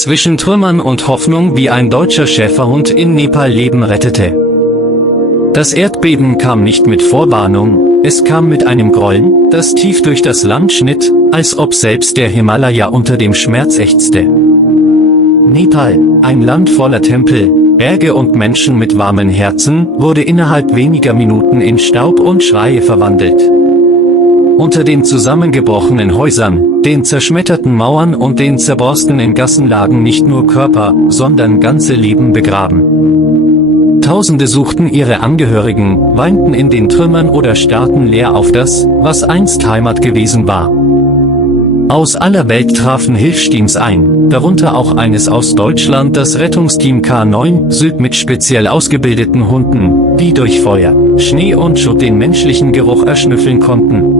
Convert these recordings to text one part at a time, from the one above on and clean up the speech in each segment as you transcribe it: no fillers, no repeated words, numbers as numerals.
zwischen Trümmern und Hoffnung wie ein deutscher Schäferhund in Nepal Leben rettete. Das Erdbeben kam nicht mit Vorwarnung, es kam mit einem Grollen, das tief durch das Land schnitt, als ob selbst der Himalaya unter dem Schmerz ächzte. Nepal, ein Land voller Tempel, Berge und Menschen mit warmen Herzen, wurde innerhalb weniger Minuten in Staub und Schreie verwandelt. Unter den zusammengebrochenen Häusern, den zerschmetterten Mauern und den zerborstenen Gassen lagen nicht nur Körper, sondern ganze Leben begraben. Tausende suchten ihre Angehörigen, weinten in den Trümmern oder starrten leer auf das, was einst Heimat gewesen war. Aus aller Welt trafen Hilfsteams ein, darunter auch eines aus Deutschland, das Rettungsteam K9 Süd mit speziell ausgebildeten Hunden, die durch Feuer, Schnee und Schutt den menschlichen Geruch erschnüffeln konnten.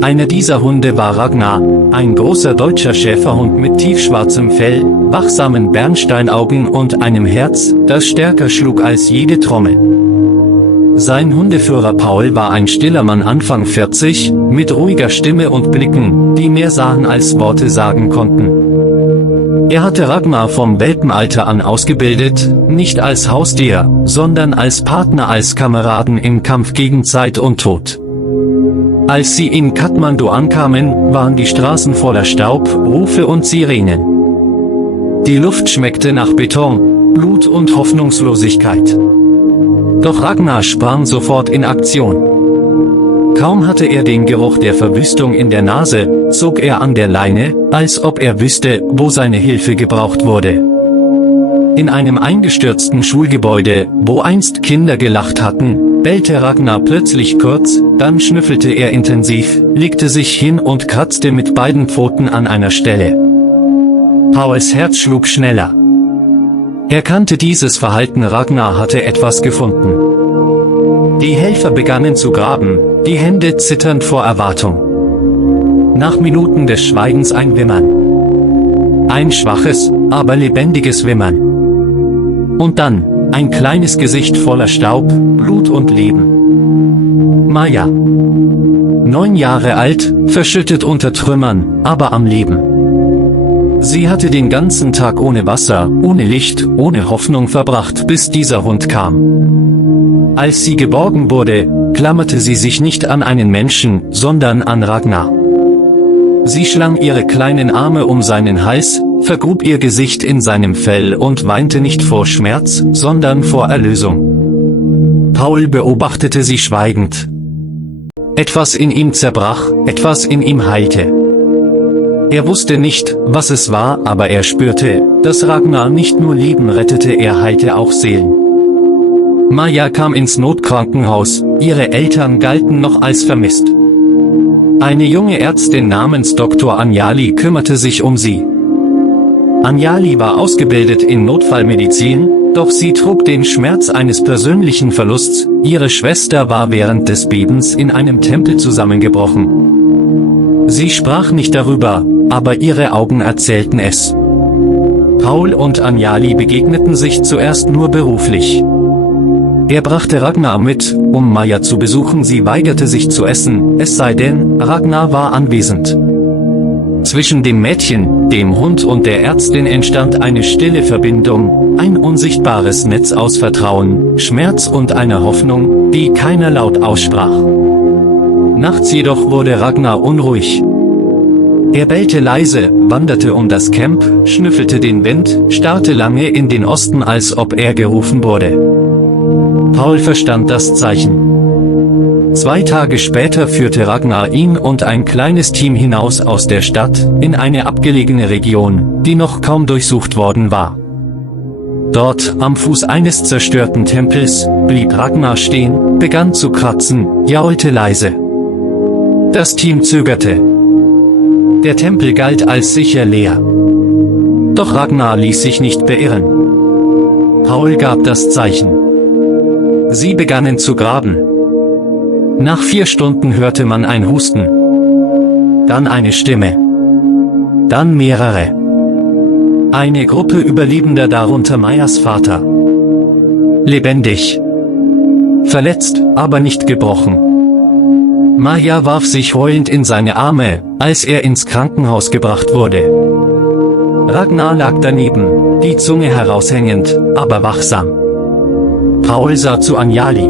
Einer dieser Hunde war Ragnar, ein großer deutscher Schäferhund mit tiefschwarzem Fell, wachsamen Bernsteinaugen und einem Herz, das stärker schlug als jede Trommel. Sein Hundeführer Paul war ein stiller Mann Anfang 40, mit ruhiger Stimme und Blicken, die mehr sahen als Worte sagen konnten. Er hatte Ragnar vom Welpenalter an ausgebildet, nicht als Haustier, sondern als Partner, als Kameraden im Kampf gegen Zeit und Tod. Als sie in Kathmandu ankamen, waren die Straßen voller Staub, Rufe und Sirenen. Die Luft schmeckte nach Beton, Blut und Hoffnungslosigkeit. Doch Ragnar sprang sofort in Aktion. Kaum hatte er den Geruch der Verwüstung in der Nase, zog er an der Leine, als ob er wüsste, wo seine Hilfe gebraucht wurde. In einem eingestürzten Schulgebäude, wo einst Kinder gelacht hatten, bellte Ragnar plötzlich kurz, dann schnüffelte er intensiv, legte sich hin und kratzte mit beiden Pfoten an einer Stelle. Pauls Herz schlug schneller. Er kannte dieses Verhalten, Ragnar hatte etwas gefunden. Die Helfer begannen zu graben, die Hände zitternd vor Erwartung. Nach Minuten des Schweigens ein Wimmern. Ein schwaches, aber lebendiges Wimmern. Und dann, ein kleines Gesicht voller Staub, Blut und Leben. Maja. 9 Jahre alt, verschüttet unter Trümmern, aber am Leben. Sie hatte den ganzen Tag ohne Wasser, ohne Licht, ohne Hoffnung verbracht, bis dieser Hund kam. Als sie geborgen wurde, klammerte sie sich nicht an einen Menschen, sondern an Ragnar. Sie schlang ihre kleinen Arme um seinen Hals, vergrub ihr Gesicht in seinem Fell und weinte nicht vor Schmerz, sondern vor Erlösung. Paul beobachtete sie schweigend. Etwas in ihm zerbrach, etwas in ihm heilte. Er wusste nicht, was es war, aber er spürte, dass Ragnar nicht nur Leben rettete, er heilte auch Seelen. Maja kam ins Notkrankenhaus, ihre Eltern galten noch als vermisst. Eine junge Ärztin namens Dr. Anjali kümmerte sich um sie. Anjali war ausgebildet in Notfallmedizin, doch sie trug den Schmerz eines persönlichen Verlusts, ihre Schwester war während des Bebens in einem Tempel zusammengebrochen. Sie sprach nicht darüber, aber ihre Augen erzählten es. Paul und Anjali begegneten sich zuerst nur beruflich. Er brachte Ragnar mit, um Maja zu besuchen, sie weigerte sich zu essen, es sei denn, Ragnar war anwesend. Zwischen dem Mädchen, dem Hund und der Ärztin entstand eine stille Verbindung, ein unsichtbares Netz aus Vertrauen, Schmerz und einer Hoffnung, die keiner laut aussprach. Nachts jedoch wurde Ragnar unruhig. Er bellte leise, wanderte um das Camp, schnüffelte den Wind, starrte lange in den Osten, als ob er gerufen wurde. Paul verstand das Zeichen. 2 Tage später führte Ragnar ihn und ein kleines Team hinaus aus der Stadt, in eine abgelegene Region, die noch kaum durchsucht worden war. Dort, am Fuß eines zerstörten Tempels, blieb Ragnar stehen, begann zu kratzen, jaulte leise. Das Team zögerte. Der Tempel galt als sicher leer. Doch Ragnar ließ sich nicht beirren. Paul gab das Zeichen. Sie begannen zu graben. Nach 4 Stunden hörte man ein Husten. Dann eine Stimme. Dann mehrere. Eine Gruppe Überlebender, darunter Majas Vater. Lebendig. Verletzt, aber nicht gebrochen. Maja warf sich heulend in seine Arme, als er ins Krankenhaus gebracht wurde. Ragnar lag daneben, die Zunge heraushängend, aber wachsam. Paul sah zu Anjali.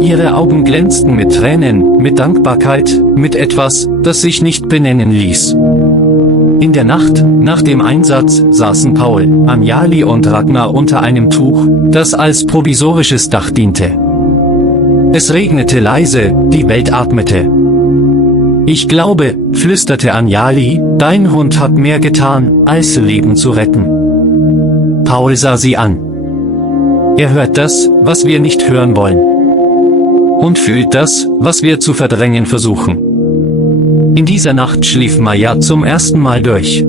Ihre Augen glänzten mit Tränen, mit Dankbarkeit, mit etwas, das sich nicht benennen ließ. In der Nacht, nach dem Einsatz, saßen Paul, Anjali und Ragnar unter einem Tuch, das als provisorisches Dach diente. Es regnete leise, die Welt atmete. Ich glaube, flüsterte Anjali, dein Hund hat mehr getan, als Leben zu retten. Paul sah sie an. Er hört das, was wir nicht hören wollen. Und fühlt das, was wir zu verdrängen versuchen. In dieser Nacht schlief Maja zum ersten Mal durch.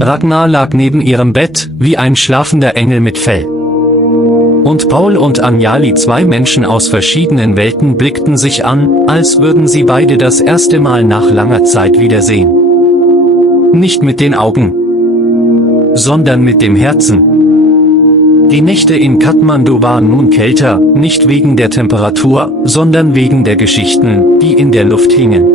Ragnar lag neben ihrem Bett, wie ein schlafender Engel mit Fell. Und Paul und Anjali, zwei Menschen aus verschiedenen Welten, blickten sich an, als würden sie beide das erste Mal nach langer Zeit wiedersehen. Nicht mit den Augen, sondern mit dem Herzen. Die Nächte in Kathmandu waren nun kälter, nicht wegen der Temperatur, sondern wegen der Geschichten, die in der Luft hingen.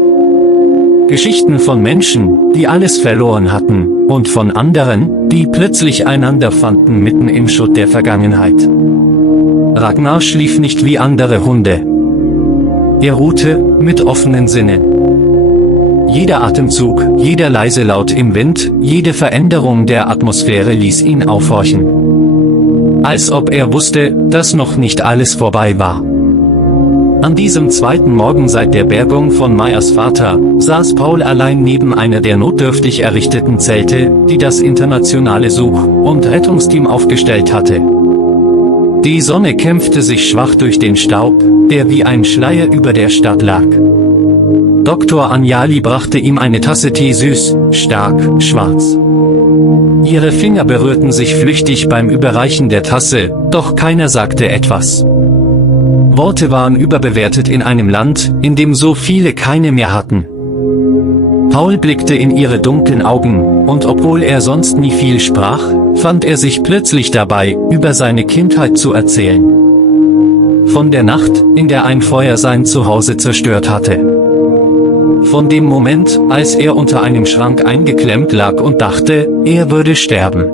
Geschichten von Menschen, die alles verloren hatten, und von anderen, die plötzlich einander fanden mitten im Schutt der Vergangenheit. Ragnar schlief nicht wie andere Hunde. Er ruhte, mit offenen Sinnen. Jeder Atemzug, jeder leise Laut im Wind, jede Veränderung der Atmosphäre ließ ihn aufhorchen. Als ob er wusste, dass noch nicht alles vorbei war. An diesem zweiten Morgen seit der Bergung von Mayas Vater, saß Paul allein neben einer der notdürftig errichteten Zelte, die das internationale Such- und Rettungsteam aufgestellt hatte. Die Sonne kämpfte sich schwach durch den Staub, der wie ein Schleier über der Stadt lag. Dr. Anjali brachte ihm eine Tasse Tee, süß, stark, schwarz. Ihre Finger berührten sich flüchtig beim Überreichen der Tasse, doch keiner sagte etwas. Worte waren überbewertet in einem Land, in dem so viele keine mehr hatten. Paul blickte in ihre dunklen Augen, und obwohl er sonst nie viel sprach, fand er sich plötzlich dabei, über seine Kindheit zu erzählen. Von der Nacht, in der ein Feuer sein Zuhause zerstört hatte. Von dem Moment, als er unter einem Schrank eingeklemmt lag und dachte, er würde sterben.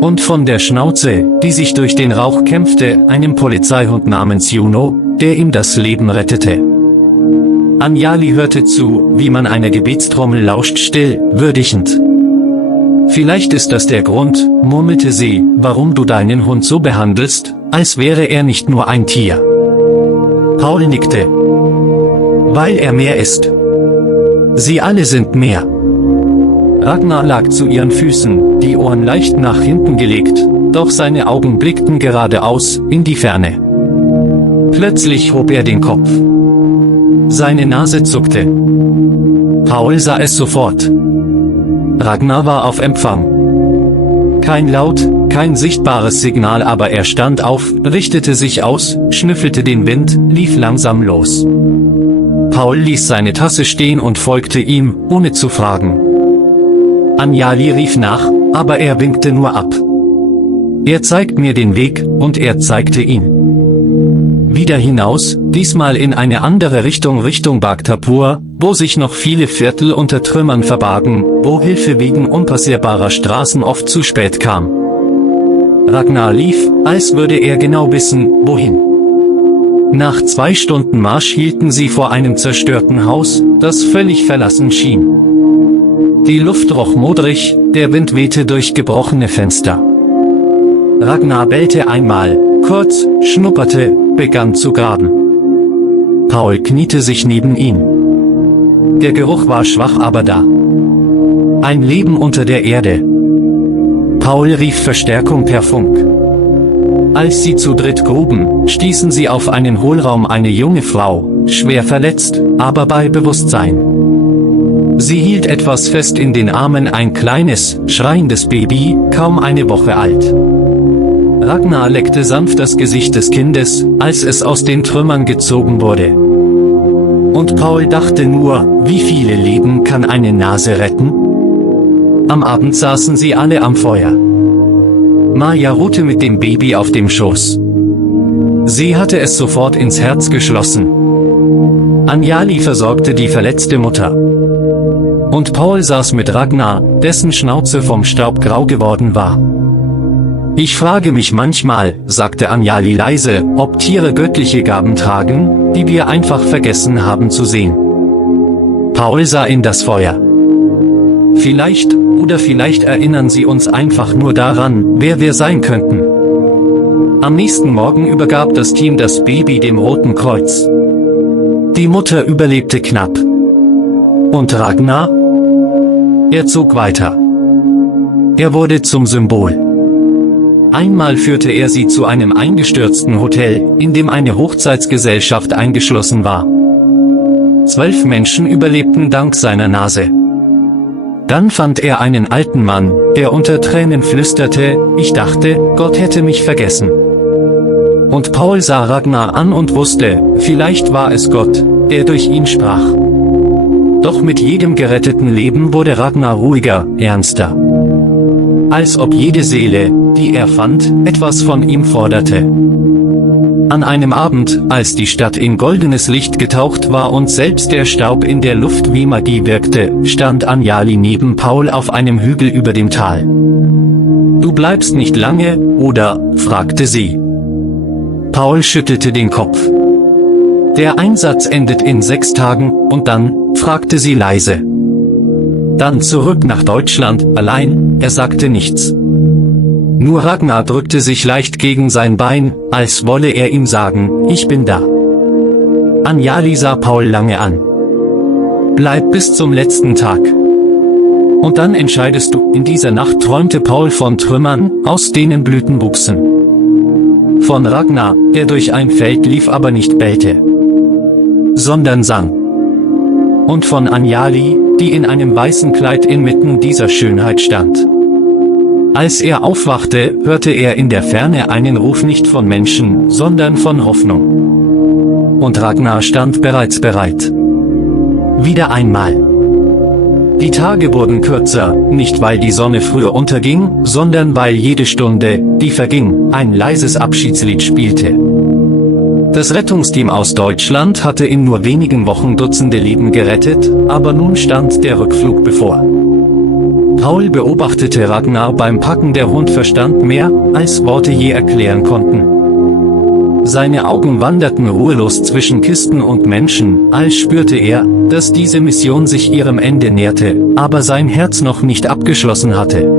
Und von der Schnauze, die sich durch den Rauch kämpfte, einem Polizeihund namens Juno, der ihm das Leben rettete. Anjali hörte zu, wie man einer Gebetstrommel lauscht, still, würdigend. Vielleicht ist das der Grund, murmelte sie, warum du deinen Hund so behandelst, als wäre er nicht nur ein Tier. Paul nickte. Weil er mehr ist. Sie alle sind mehr. Ragnar lag zu ihren Füßen, die Ohren leicht nach hinten gelegt, doch seine Augen blickten geradeaus, in die Ferne. Plötzlich hob er den Kopf. Seine Nase zuckte. Paul sah es sofort. Ragnar war auf Empfang. Kein Laut, kein sichtbares Signal, aber er stand auf, richtete sich aus, schnüffelte den Wind, lief langsam los. Paul ließ seine Tasse stehen und folgte ihm, ohne zu fragen. Anjali rief nach, aber er winkte nur ab. Er zeigt mir den Weg, und er zeigte ihn. Wieder hinaus, diesmal in eine andere Richtung, Richtung Bhaktapur, wo sich noch viele Viertel unter Trümmern verbargen, wo Hilfe wegen unpassierbarer Straßen oft zu spät kam. Ragnar lief, als würde er genau wissen, wohin. Nach 2 Stunden Marsch hielten sie vor einem zerstörten Haus, das völlig verlassen schien. Die Luft roch modrig, der Wind wehte durch gebrochene Fenster. Ragnar bellte einmal, kurz, schnupperte, begann zu graben. Paul kniete sich neben ihn. Der Geruch war schwach, aber da. Ein Leben unter der Erde. Paul rief Verstärkung per Funk. Als sie zu dritt gruben, stießen sie auf einen Hohlraum, eine junge Frau, schwer verletzt, aber bei Bewusstsein. Sie hielt etwas fest in den Armen, ein kleines, schreiendes Baby, kaum eine Woche alt. Ragnar leckte sanft das Gesicht des Kindes, als es aus den Trümmern gezogen wurde. Und Paul dachte nur, wie viele Leben kann eine Nase retten? Am Abend saßen sie alle am Feuer. Maja ruhte mit dem Baby auf dem Schoß. Sie hatte es sofort ins Herz geschlossen. Anjali versorgte die verletzte Mutter. Und Paul saß mit Ragnar, dessen Schnauze vom Staub grau geworden war. Ich frage mich manchmal, sagte Anjali leise, ob Tiere göttliche Gaben tragen, die wir einfach vergessen haben zu sehen. Paul sah in das Feuer. Vielleicht erinnern sie uns einfach nur daran, wer wir sein könnten. Am nächsten Morgen übergab das Team das Baby dem Roten Kreuz. Die Mutter überlebte knapp. Und Ragnar? Er zog weiter. Er wurde zum Symbol. Einmal führte er sie zu einem eingestürzten Hotel, in dem eine Hochzeitsgesellschaft eingeschlossen war. 12 Menschen überlebten dank seiner Nase. Dann fand er einen alten Mann, der unter Tränen flüsterte, ich dachte, Gott hätte mich vergessen. Und Paul sah Ragnar an und wusste, vielleicht war es Gott, der durch ihn sprach. Doch mit jedem geretteten Leben wurde Ragnar ruhiger, ernster. Als ob jede Seele, die er fand, etwas von ihm forderte. An einem Abend, als die Stadt in goldenes Licht getaucht war und selbst der Staub in der Luft wie Magie wirkte, stand Anjali neben Paul auf einem Hügel über dem Tal. Du bleibst nicht lange, oder? Fragte sie. Paul schüttelte den Kopf. Der Einsatz endet in 6 Tagen, und dann? Fragte sie leise. Dann zurück nach Deutschland, allein, er sagte nichts. Nur Ragnar drückte sich leicht gegen sein Bein, als wolle er ihm sagen, ich bin da. Anjali sah Paul lange an. Bleib bis zum letzten Tag. Und dann entscheidest du. In dieser Nacht träumte Paul von Trümmern, aus denen Blüten wuchsen. Von Ragnar, der durch ein Feld lief, aber nicht bellte, sondern sang. Und von Anjali, die in einem weißen Kleid inmitten dieser Schönheit stand. Als er aufwachte, hörte er in der Ferne einen Ruf nicht von Menschen, sondern von Hoffnung. Und Ragnar stand bereits bereit. Wieder einmal. Die Tage wurden kürzer, nicht weil die Sonne früher unterging, sondern weil jede Stunde, die verging, ein leises Abschiedslied spielte. Das Rettungsteam aus Deutschland hatte in nur wenigen Wochen Dutzende Leben gerettet, aber nun stand der Rückflug bevor. Paul beobachtete Ragnar beim Packen, der Hund verstand mehr, als Worte je erklären konnten. Seine Augen wanderten ruhelos zwischen Kisten und Menschen, als spürte er, dass diese Mission sich ihrem Ende näherte, aber sein Herz noch nicht abgeschlossen hatte.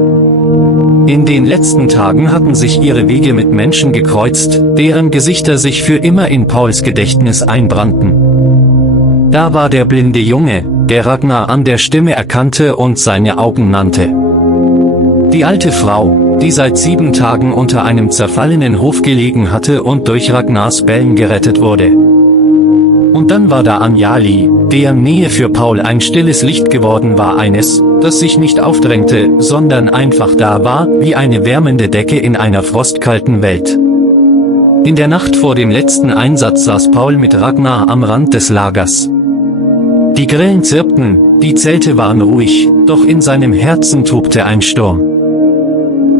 In den letzten Tagen hatten sich ihre Wege mit Menschen gekreuzt, deren Gesichter sich für immer in Pauls Gedächtnis einbrannten. Da war der blinde Junge, der Ragnar an der Stimme erkannte und seine Augen nannte. Die alte Frau, die seit 7 Tagen unter einem zerfallenen Hof gelegen hatte und durch Ragnars Bellen gerettet wurde. Und dann war da Anjali, deren Nähe für Paul ein stilles Licht geworden war, eines, das sich nicht aufdrängte, sondern einfach da war, wie eine wärmende Decke in einer frostkalten Welt. In der Nacht vor dem letzten Einsatz saß Paul mit Ragnar am Rand des Lagers. Die Grillen zirpten, die Zelte waren ruhig, doch in seinem Herzen tobte ein Sturm.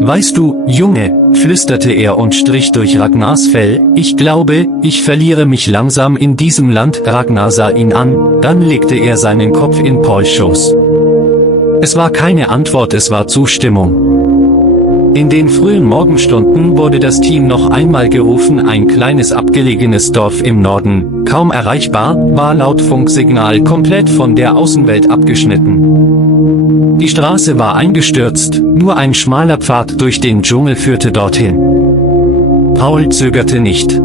Weißt du, Junge, flüsterte er und strich durch Ragnars Fell, ich glaube, ich verliere mich langsam in diesem Land. Ragnar sah ihn an, dann legte er seinen Kopf in Pauls Schoß. Es war keine Antwort, es war Zustimmung. In den frühen Morgenstunden wurde das Team noch einmal gerufen, ein kleines abgelegenes Dorf im Norden, kaum erreichbar, war laut Funksignal komplett von der Außenwelt abgeschnitten. Die Straße war eingestürzt, nur ein schmaler Pfad durch den Dschungel führte dorthin. Paul zögerte nicht.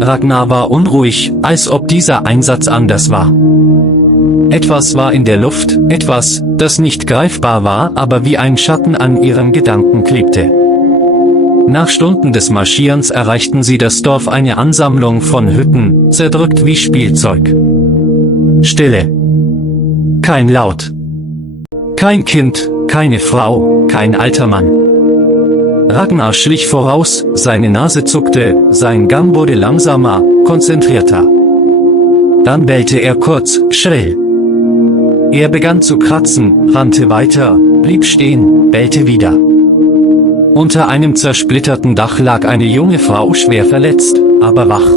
Ragnar war unruhig, als ob dieser Einsatz anders war. Etwas war in der Luft, etwas, das nicht greifbar war, aber wie ein Schatten an ihren Gedanken klebte. Nach Stunden des Marschierens erreichten sie das Dorf, eine Ansammlung von Hütten, zerdrückt wie Spielzeug. Stille. Kein Laut. Kein Kind, keine Frau, kein alter Mann. Ragnar schlich voraus, seine Nase zuckte, sein Gang wurde langsamer, konzentrierter. Dann bellte er kurz, schrill. Er begann zu kratzen, rannte weiter, blieb stehen, bellte wieder. Unter einem zersplitterten Dach lag eine junge Frau, schwer verletzt, aber wach.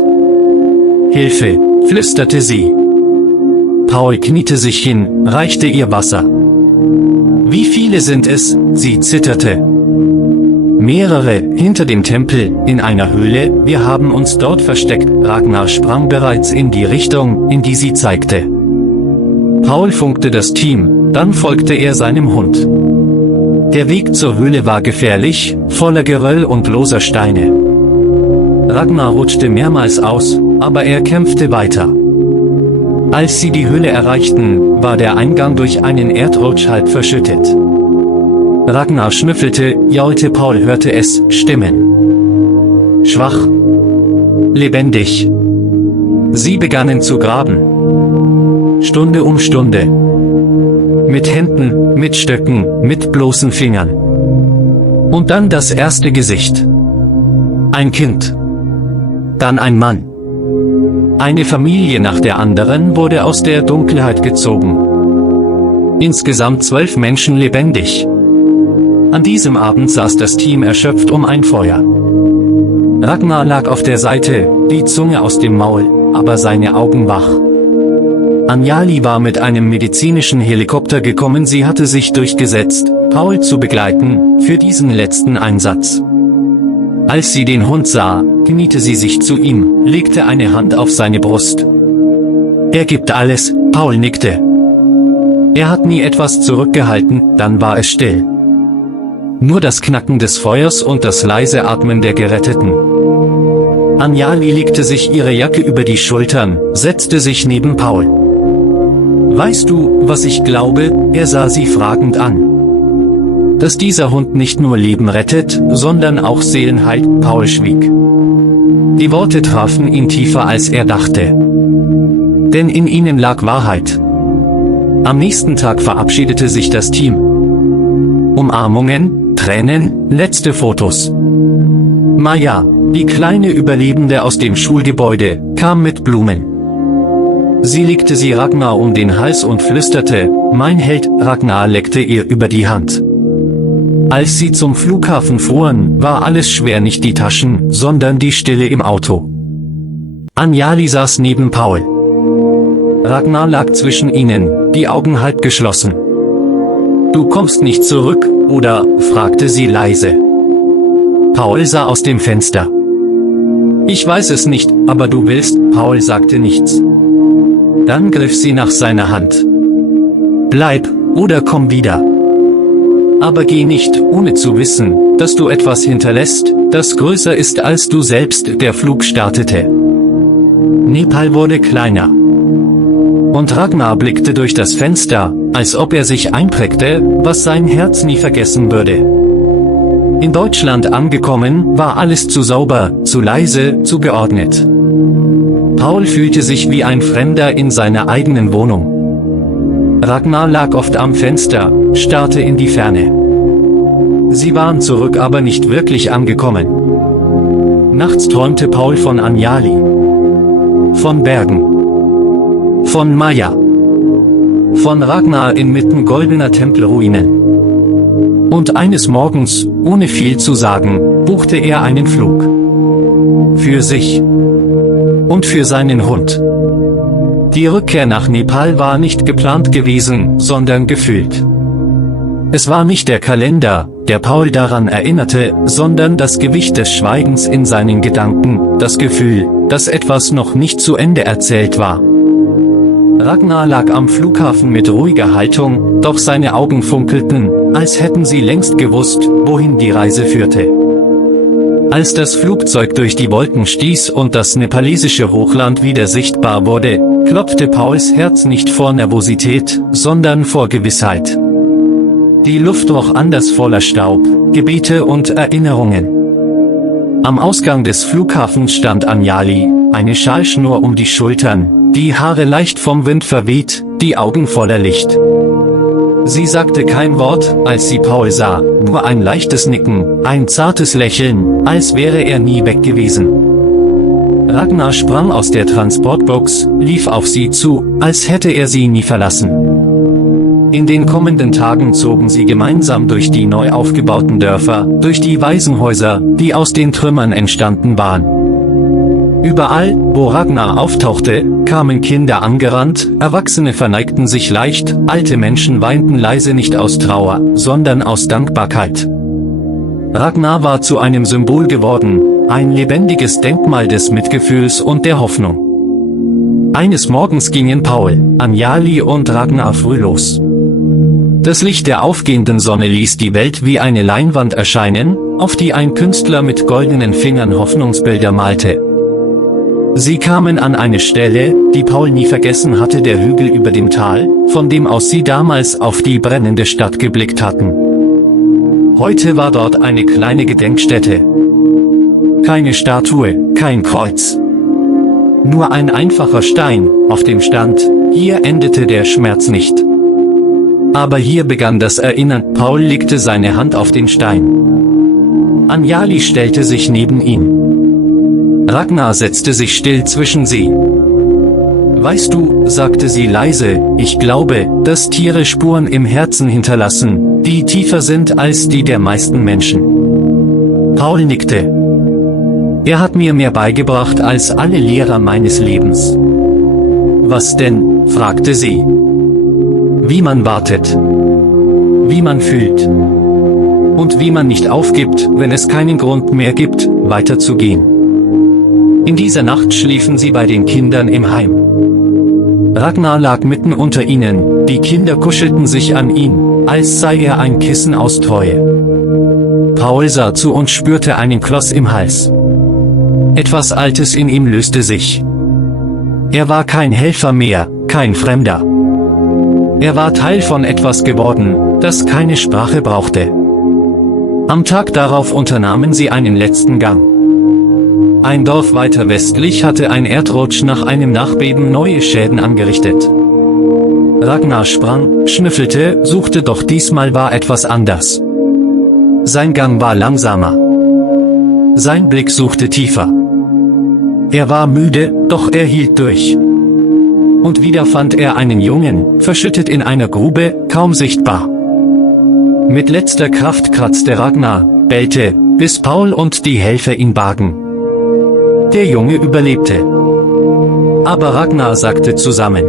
Hilfe, flüsterte sie. Paul kniete sich hin, reichte ihr Wasser. Wie viele sind es? Sie zitterte. Mehrere, hinter dem Tempel, in einer Höhle, wir haben uns dort versteckt. Ragnar sprang bereits in die Richtung, in die sie zeigte. Paul funkte das Team, dann folgte er seinem Hund. Der Weg zur Höhle war gefährlich, voller Geröll und loser Steine. Ragnar rutschte mehrmals aus, aber er kämpfte weiter. Als sie die Höhle erreichten, war der Eingang durch einen Erdrutsch halb verschüttet. Ragnar schnüffelte, jaulte. Paul hörte es, Stimmen. Schwach. Lebendig. Sie begannen zu graben. Stunde um Stunde. Mit Händen, mit Stöcken, mit bloßen Fingern. Und dann das erste Gesicht. Ein Kind. Dann ein Mann. Eine Familie nach der anderen wurde aus der Dunkelheit gezogen. Insgesamt 12 Menschen lebendig. An diesem Abend saß das Team erschöpft um ein Feuer. Ragnar lag auf der Seite, die Zunge aus dem Maul, aber seine Augen wach. Anjali war mit einem medizinischen Helikopter gekommen. Sie hatte sich durchgesetzt, Paul zu begleiten, für diesen letzten Einsatz. Als sie den Hund sah, kniete sie sich zu ihm, legte eine Hand auf seine Brust. Er gibt alles, Paul nickte. Er hat nie etwas zurückgehalten, dann war es still. Nur das Knacken des Feuers und das leise Atmen der Geretteten. Anjali legte sich ihre Jacke über die Schultern, setzte sich neben Paul. Weißt du, was ich glaube? Er sah sie fragend an. Dass dieser Hund nicht nur Leben rettet, sondern auch Seelen heilt. Paul schwieg. Die Worte trafen ihn tiefer als er dachte. Denn in ihnen lag Wahrheit. Am nächsten Tag verabschiedete sich das Team. Umarmungen, Tränen, letzte Fotos. Maja, die kleine Überlebende aus dem Schulgebäude, kam mit Blumen. Sie legte sie Ragnar um den Hals und flüsterte, mein Held. Ragnar leckte ihr über die Hand. Als sie zum Flughafen fuhren, war alles schwer, nicht die Taschen, sondern die Stille im Auto. Anjali saß neben Paul. Ragnar lag zwischen ihnen, die Augen halb geschlossen. Du kommst nicht zurück, oder? Fragte sie leise. Paul sah aus dem Fenster. Ich weiß es nicht, aber du willst. Paul sagte nichts. Dann griff sie nach seiner Hand. Bleib, oder komm wieder. Aber geh nicht, ohne zu wissen, dass du etwas hinterlässt, das größer ist als du selbst. Der Flug startete. Nepal wurde kleiner. Und Ragnar blickte durch das Fenster, als ob er sich einprägte, was sein Herz nie vergessen würde. In Deutschland angekommen, war alles zu sauber, zu leise, zu geordnet. Paul fühlte sich wie ein Fremder in seiner eigenen Wohnung. Ragnar lag oft am Fenster, starrte in die Ferne. Sie waren zurück, aber nicht wirklich angekommen. Nachts träumte Paul von Anjali. Von Bergen. Von Maja. Von Ragnar inmitten goldener Tempelruinen. Und eines Morgens, ohne viel zu sagen, buchte er einen Flug. Für sich. Und für seinen Hund. Die Rückkehr nach Nepal war nicht geplant gewesen, sondern gefühlt. Es war nicht der Kalender, der Paul daran erinnerte, sondern das Gewicht des Schweigens in seinen Gedanken, das Gefühl, dass etwas noch nicht zu Ende erzählt war. Ragnar lag am Flughafen mit ruhiger Haltung, doch seine Augen funkelten, als hätten sie längst gewusst, wohin die Reise führte. Als das Flugzeug durch die Wolken stieß und das nepalesische Hochland wieder sichtbar wurde, klopfte Pauls Herz nicht vor Nervosität, sondern vor Gewissheit. Die Luft roch anders, voller Staub, Gebete und Erinnerungen. Am Ausgang des Flughafens stand Anjali, eine Schalschnur um die Schultern, die Haare leicht vom Wind verweht, die Augen voller Licht. Sie sagte kein Wort, als sie Paul sah, nur ein leichtes Nicken, ein zartes Lächeln, als wäre er nie weg gewesen. Ragnar sprang aus der Transportbox, lief auf sie zu, als hätte er sie nie verlassen. In den kommenden Tagen zogen sie gemeinsam durch die neu aufgebauten Dörfer, durch die Waisenhäuser, die aus den Trümmern entstanden waren. Überall, wo Ragnar auftauchte, kamen Kinder angerannt, Erwachsene verneigten sich leicht, alte Menschen weinten leise nicht aus Trauer, sondern aus Dankbarkeit. Ragnar war zu einem Symbol geworden, ein lebendiges Denkmal des Mitgefühls und der Hoffnung. Eines Morgens gingen Paul, Anjali und Ragnar früh los. Das Licht der aufgehenden Sonne ließ die Welt wie eine Leinwand erscheinen, auf die ein Künstler mit goldenen Fingern Hoffnungsbilder malte. Sie kamen an eine Stelle, die Paul nie vergessen hatte, der Hügel über dem Tal, von dem aus sie damals auf die brennende Stadt geblickt hatten. Heute war dort eine kleine Gedenkstätte. Keine Statue, kein Kreuz. Nur ein einfacher Stein, auf dem stand: Hier endete der Schmerz nicht. Aber hier begann das Erinnern. Paul legte seine Hand auf den Stein. Anjali stellte sich neben ihn. Ragnar setzte sich still zwischen sie. Weißt du, sagte sie leise, ich glaube, dass Tiere Spuren im Herzen hinterlassen, die tiefer sind als die der meisten Menschen. Paul nickte. Er hat mir mehr beigebracht als alle Lehrer meines Lebens. Was denn? Fragte sie. Wie man wartet. Wie man fühlt. Und wie man nicht aufgibt, wenn es keinen Grund mehr gibt, weiterzugehen. In dieser Nacht schliefen sie bei den Kindern im Heim. Ragnar lag mitten unter ihnen, die Kinder kuschelten sich an ihn, als sei er ein Kissen aus Treue. Paul sah zu und spürte einen Kloß im Hals. Etwas Altes in ihm löste sich. Er war kein Helfer mehr, kein Fremder. Er war Teil von etwas geworden, das keine Sprache brauchte. Am Tag darauf unternahmen sie einen letzten Gang. Ein Dorf weiter westlich hatte ein Erdrutsch nach einem Nachbeben neue Schäden angerichtet. Ragnar sprang, schnüffelte, suchte, doch diesmal war etwas anders. Sein Gang war langsamer. Sein Blick suchte tiefer. Er war müde, doch er hielt durch. Und wieder fand er einen Jungen, verschüttet in einer Grube, kaum sichtbar. Mit letzter Kraft kratzte Ragnar, bellte, bis Paul und die Helfer ihn bargen. Der Junge überlebte. Aber Ragnar sackte zusammen.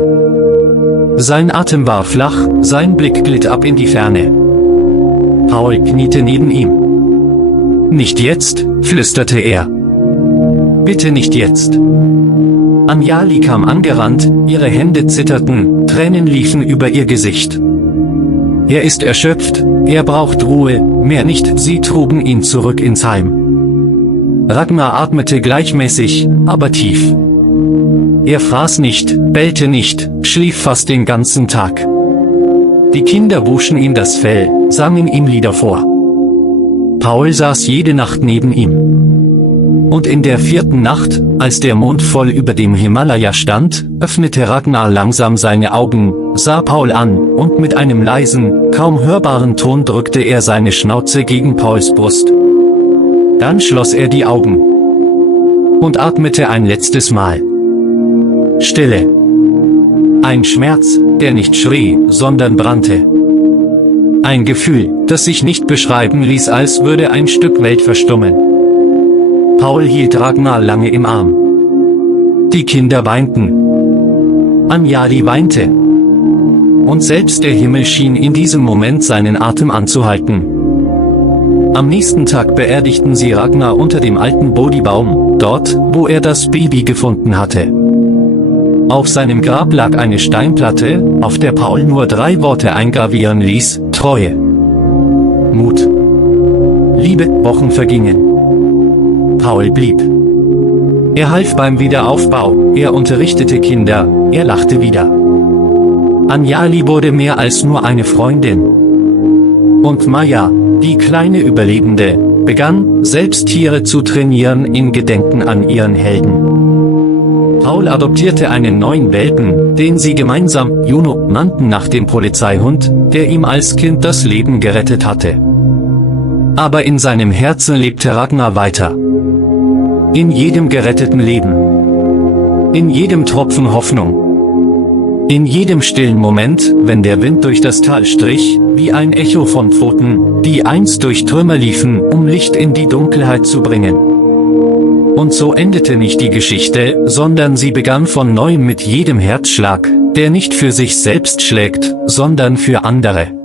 Sein Atem war flach, sein Blick glitt ab in die Ferne. Paul kniete neben ihm. Nicht jetzt, flüsterte er. Bitte nicht jetzt. Anjali kam angerannt, ihre Hände zitterten, Tränen liefen über ihr Gesicht. Er ist erschöpft, er braucht Ruhe, mehr nicht, sie trugen ihn zurück ins Heim. Ragnar atmete gleichmäßig, aber tief. Er fraß nicht, bellte nicht, schlief fast den ganzen Tag. Die Kinder wuschen ihm das Fell, sangen ihm Lieder vor. Paul saß jede Nacht neben ihm. Und in der 4. Nacht, als der Mond voll über dem Himalaya stand, öffnete Ragnar langsam seine Augen, sah Paul an, und mit einem leisen, kaum hörbaren Ton drückte er seine Schnauze gegen Pauls Brust. Dann schloss er die Augen und atmete ein letztes Mal. Stille. Ein Schmerz, der nicht schrie, sondern brannte. Ein Gefühl, das sich nicht beschreiben ließ, als würde ein Stück Welt verstummen. Paul hielt Ragnar lange im Arm. Die Kinder weinten. Anjali weinte. Und selbst der Himmel schien in diesem Moment seinen Atem anzuhalten. Am nächsten Tag beerdigten sie Ragnar unter dem alten Bodhibaum, dort, wo er das Baby gefunden hatte. Auf seinem Grab lag eine Steinplatte, auf der Paul nur 3 Worte eingravieren ließ: Treue, Mut, Liebe. Wochen vergingen. Paul blieb. Er half beim Wiederaufbau, er unterrichtete Kinder, er lachte wieder. Anjali wurde mehr als nur eine Freundin. Und Maja, die kleine Überlebende, begann, selbst Tiere zu trainieren in Gedenken an ihren Helden. Paul adoptierte einen neuen Welpen, den sie gemeinsam Juno nannten, nach dem Polizeihund, der ihm als Kind das Leben gerettet hatte. Aber in seinem Herzen lebte Ragnar weiter. In jedem geretteten Leben. In jedem Tropfen Hoffnung. In jedem stillen Moment, wenn der Wind durch das Tal strich, wie ein Echo von Pfoten, die einst durch Trümmer liefen, um Licht in die Dunkelheit zu bringen. Und so endete nicht die Geschichte, sondern sie begann von neuem mit jedem Herzschlag, der nicht für sich selbst schlägt, sondern für andere.